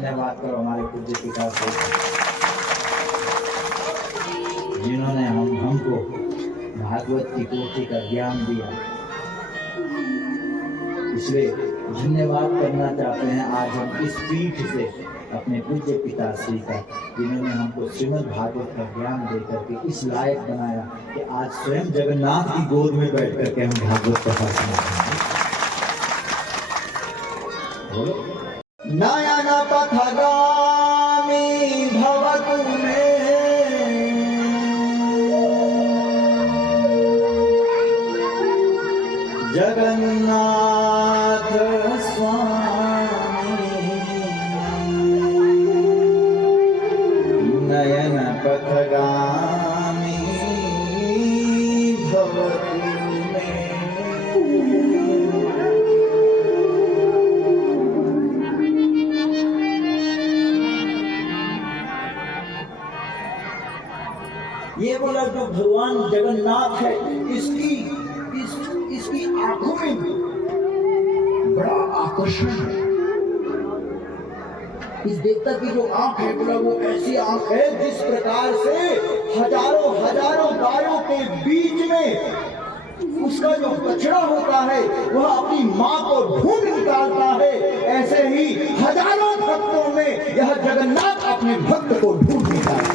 धन्यवाद करो हमारे पूज्य पिता को, जिन्होंने हमको भागवत की पोथी का ज्ञान दिया। इसलिए धन्यवाद करना चाहते हैं आज हम इस पीठ से अपने पूज्य पिताश्री का, जिन्होंने हमको श्रीमद् भागवत का ज्ञान देकर के इस लायक बनाया कि आज स्वयं जगन्नाथ की गोद में बैठ करके हम भागवत कथा सुनाते हैं। बोलो नयन पथगामी भवतु मे जगन्नाथ स्वामी, नयन पथगामी भवतु मे। ये बोला जो भगवान जगन्नाथ है, इसकी आंखों में बड़ा आकर्षण है। इस देवता की जो आंख है, बोला वो ऐसी आंख है जिस प्रकार से हजारों गायों के बीच में उसका जो बछड़ा होता है वह अपनी मां को ढूंढ निकालता है, ऐसे ही हजारों भक्तों में यह जगन्नाथ अपने भक्त को ढूंढ निकालता है।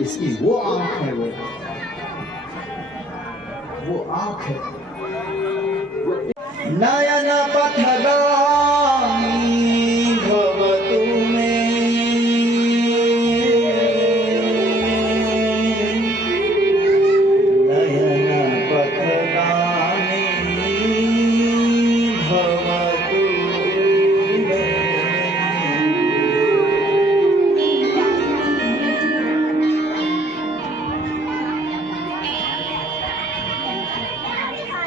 इसकी वो आंख है, वो आंख है। नयन पथगामी भवतु मे, नयन पथगामी भवतु मे।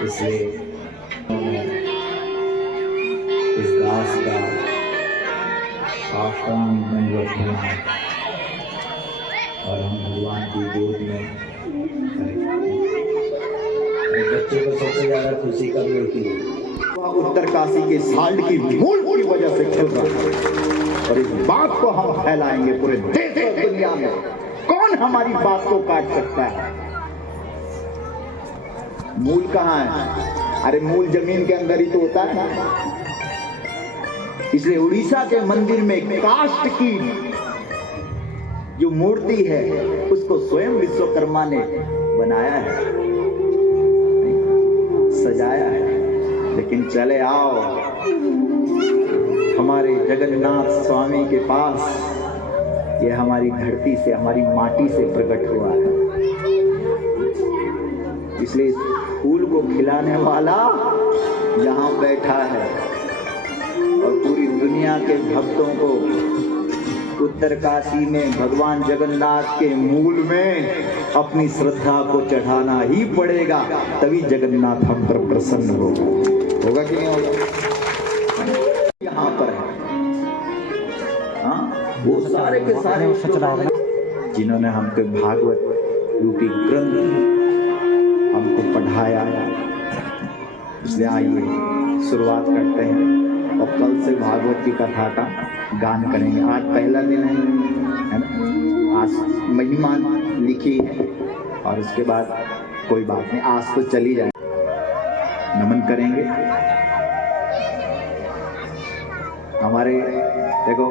इसलिए इस दास का साष्टांग दंडवत होना और हम भगवान की गोद में बच्चे को सबसे ज्यादा खुशी कब मिलती है? वह उत्तरकाशी के साल्ट की मूल की वजह से खेल रहा है और इस बात को हम फैलाएंगे पूरे देश और दुनिया में। कौन हमारी बात को काट सकता है? मूल कहाँ है? अरे मूल जमीन के अंदर ही तो होता है। इसलिए उड़ीसा के मंदिर में काष्ठ की जो मूर्ति है उसको स्वयं विश्वकर्मा ने बनाया है, सजाया है। लेकिन चले आओ हमारे जगन्नाथ स्वामी के पास, ये हमारी धरती से, हमारी माटी से प्रकट हुआ है। इसलिए फूल को खिलाने वाला यहाँ बैठा है और पूरी दुनिया के भक्तों को उत्तरकाशी में भगवान जगन्नाथ के मूल में अपनी श्रद्धा को चढ़ाना ही पड़ेगा, तभी जगन्नाथ हम पर प्रसन्न होगा कि नहीं होगा? यहाँ पर है वो सारे के सारे जिन्होंने हमको भागवत रूपी ग्रंथ हमको पढ़ाया। इसलिए आइए शुरुआत करते हैं और कल से भागवत की कथा का गान करेंगे। आज पहला दिन है ना? आज महिमा लिखी है और उसके बाद कोई बात नहीं, आज तो चली जाए। नमन करेंगे हमारे, देखो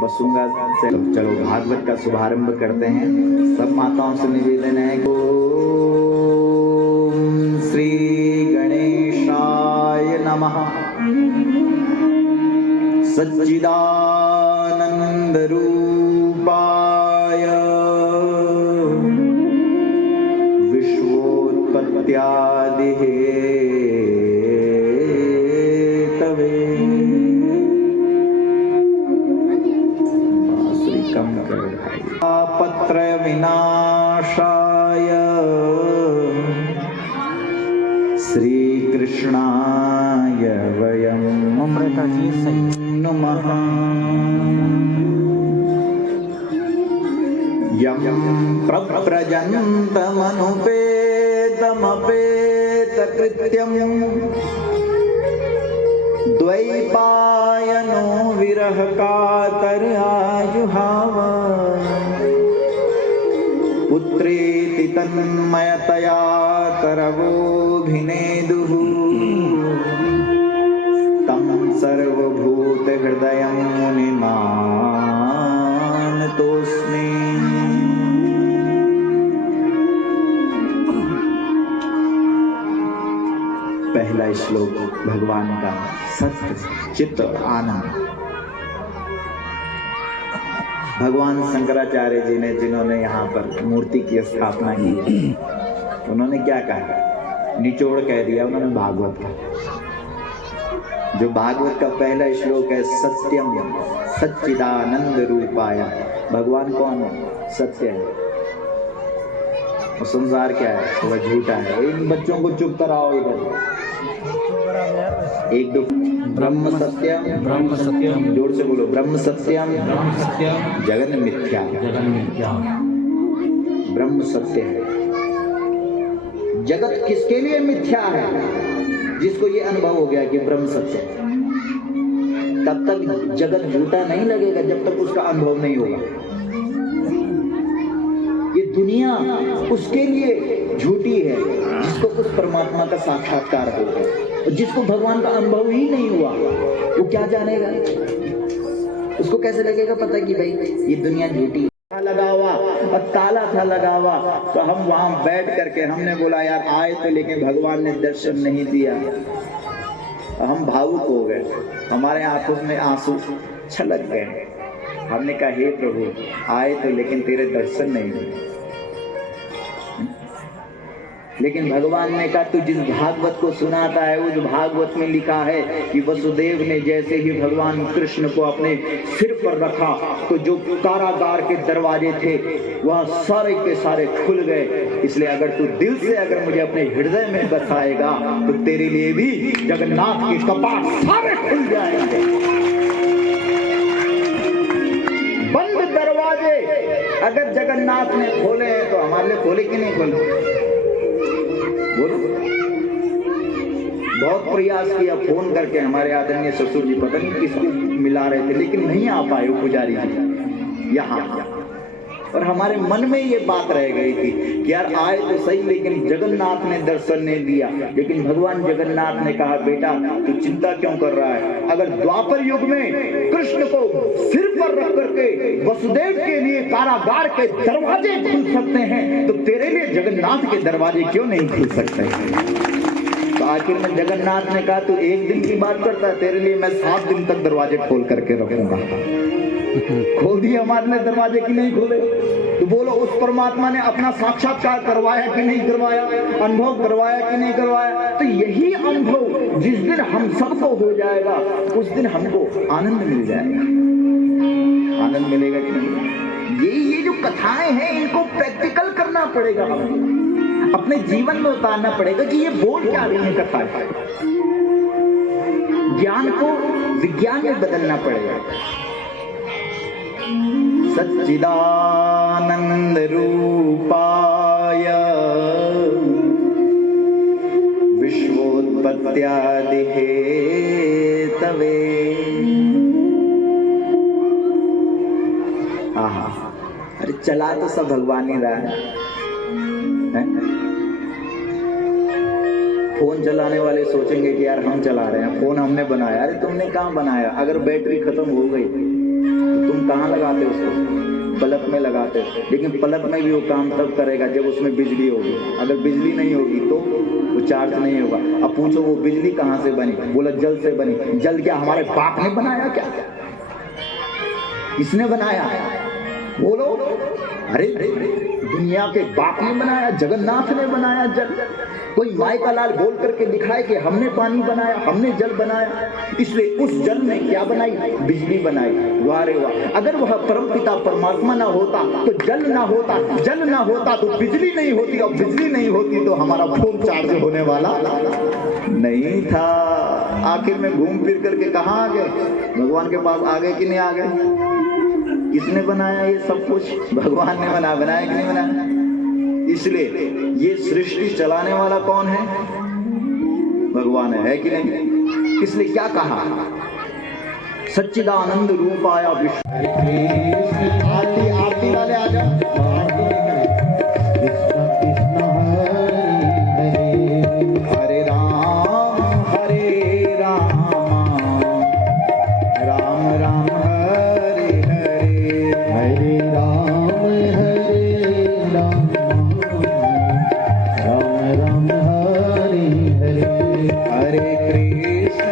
बसुंगा से। चलो भागवत का शुभारंभ करते हैं। सब माताओं से निवेदन है, श्री गणेशाय नमः। सच्चिदानंद रूपाय विश्वोत्पत्त्यादि हेतवे पत्र विनाशाय श्री कृष्णाय वयं नमः। यं प्रव्रजन्तमनुपेतमपेतकृत्यं द्वैपायनो विरह कातर आयुहावा पुत्रेति तन्मयतया तरवोऽभिनेदुः तं सर्वभूत हृदयं मुनिमानतोऽस्मि। पहला श्लोक भगवान का सत्य चित्त आनंद। भगवान शंकराचार्य जी ने, जिन्होंने यहाँ पर मूर्ति की स्थापना की, उन्होंने क्या कहा? निचोड़ कह दिया उन्होंने भागवत का। जो भागवत का पहला श्लोक है, सत्यम सच्चिदानंद रूपाय। भगवान कौन है? सत्य है और संसार क्या है? वह झूठा है। इन बच्चों को चुप कराओ इधर। एक दो ब्रह्म सत्यम, ब्रह्म सत्यम, जोर से बोलो, ब्रह्म सत्यम, ब्रह्म सत्यम, जगन मिथ्या। जगन मिथ्या। ब्रह्म सत्य है। जगत किसके लिए मिथ्या है? जिसको ये अनुभव हो गया कि ब्रह्म सत्य है। तब तक जगत झूठा नहीं लगेगा जब तक उसका अनुभव नहीं होगा। ये दुनिया उसके लिए झूठी है जिसको उस परमात्मा का साक्षात्कार हो गया। और जिसको भगवान का अनुभव ही नहीं हुआ, वो क्या जानेगा? उसको कैसे लगेगा पता कि भाई ये दुनिया झूठी लगा हुआ और ताला था लगा हुआ। तो हम वहां बैठ करके हमने बोला यार आए तो, लेकिन भगवान ने दर्शन नहीं दिया। हम भावुक हो गए, हमारे आंखों में आंसू छलक गए। हमने कहा हे प्रभु, आए तो लेकिन तेरे दर्शन नहीं हुए। लेकिन भगवान ने कहा तू जिस भागवत को सुनाता है, उस भागवत में लिखा है कि वसुदेव ने जैसे ही भगवान कृष्ण को अपने सिर पर रखा तो जो कारागार के दरवाजे थे वह सारे के सारे खुल गए। इसलिए अगर तू दिल से अगर मुझे अपने हृदय में बसाएगा तो तेरे लिए भी जगन्नाथ के कपाट सारे खुल जाएंगे। बंद दरवाजे अगर जगन्नाथ ने खोले हैं तो हमारे लिए खोले कि नहीं खोले? बोलो। बहुत प्रयास किया, फोन करके हमारे आदरणीय ससुर जी पता नहीं किसको मिला रहे थे, लेकिन नहीं आ पाए पुजारी जी यहाँ। और हमारे मन में ये बात रह गई थी कि यार आए तो सही, लेकिन जगन्नाथ ने दर्शन नहीं दिया। लेकिन भगवान जगन्नाथ ने कहा बेटा तू चिंता क्यों कर रहा है? अगर द्वापर युग में कृष्ण को सिर पर रख करके वसुदेव के लिए कारागार के दरवाजे खुल सकते हैं तो तेरे लिए जगन्नाथ के दरवाजे क्यों नहीं खुल सकते? तो आखिर में जगन्नाथ ने कहा तू एक दिन की बात करता है, तेरे लिए मैं 7 दिन तक दरवाजे खोल करके रखूंगा। खोल दिए हमारे ने दरवाजे की नहीं खोले? तो बोलो उस परमात्मा ने अपना साक्षात्कार करवाया कि नहीं करवाया? अनुभव करवाया कि नहीं करवाया? तो यही अनुभव जिस दिन हम सबको हो जाएगा उस दिन हमको आनंद मिल जाएगा। आनंद मिलेगा कि नहीं? ये जो कथाएं हैं इनको प्रैक्टिकल करना पड़ेगा, हमें अपने जीवन में उतारना पड़ेगा कि ये बोल क्या रही है कथाएं। ज्ञान को विज्ञान में बदलना पड़ेगा। सच्चिदानंद रूपाय विश्वोत्पत्त्यादि हेतवे। आहा, अरे चला तो सब भगवान ही रहा है। फोन चलाने वाले सोचेंगे कि यार हम चला रहे हैं, फोन हमने बनाया। अरे तुमने कहाँ बनाया? अगर बैटरी खत्म हो गई तो तुम कहाँ लगाते उसको? पलक में लगाते। लेकिन पलक में भी वो काम तब करेगा जब उसमें बिजली होगी। अगर बिजली नहीं होगी तो वो चार्ज नहीं होगा। अब पूछो वो बिजली कहाँ से बनी? बोला जल से बनी। जल क्या हमारे बाप ने बनाया क्या? किसने बनाया? बोलो। अरे दुनिया के बाप ने बनाया, जगन्नाथ ने बनाया जल। कोई माई का लाल बोल करके दिखाए कि हमने पानी बनाया, हमने जल बनाया। इसलिए उस जल ने क्या बनाई? बिजली बनाई। वाह रे वाह। अगर वह परमपिता परमात्मा ना होता तो जल ना होता, जल ना होता तो बिजली नहीं होती, और बिजली नहीं होती तो हमारा फोन चार्ज होने वाला नहीं था। आखिर में घूम फिर करके कहाँ आ गए? भगवान के पास आ गए कि नहीं आ गए? किसने बनाया ये सब कुछ? भगवान ने बनाया कि नहीं बनाया? इसलिए ये सृष्टि चलाने वाला कौन है? भगवान है कि नहीं? इसलिए क्या कहा, सच्चिदानंद रूपाया विष्णु। आरती आरती वाले आ जाओ, आरती कृष्ण कृष्ण हरे राम राम राम हरे हरे, हरे राम राम राम हरे हरे, हरे कृष्ण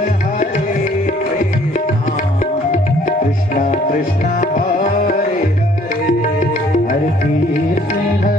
कृष्ण कृष्ण हरे हरे, हरे कृष्ण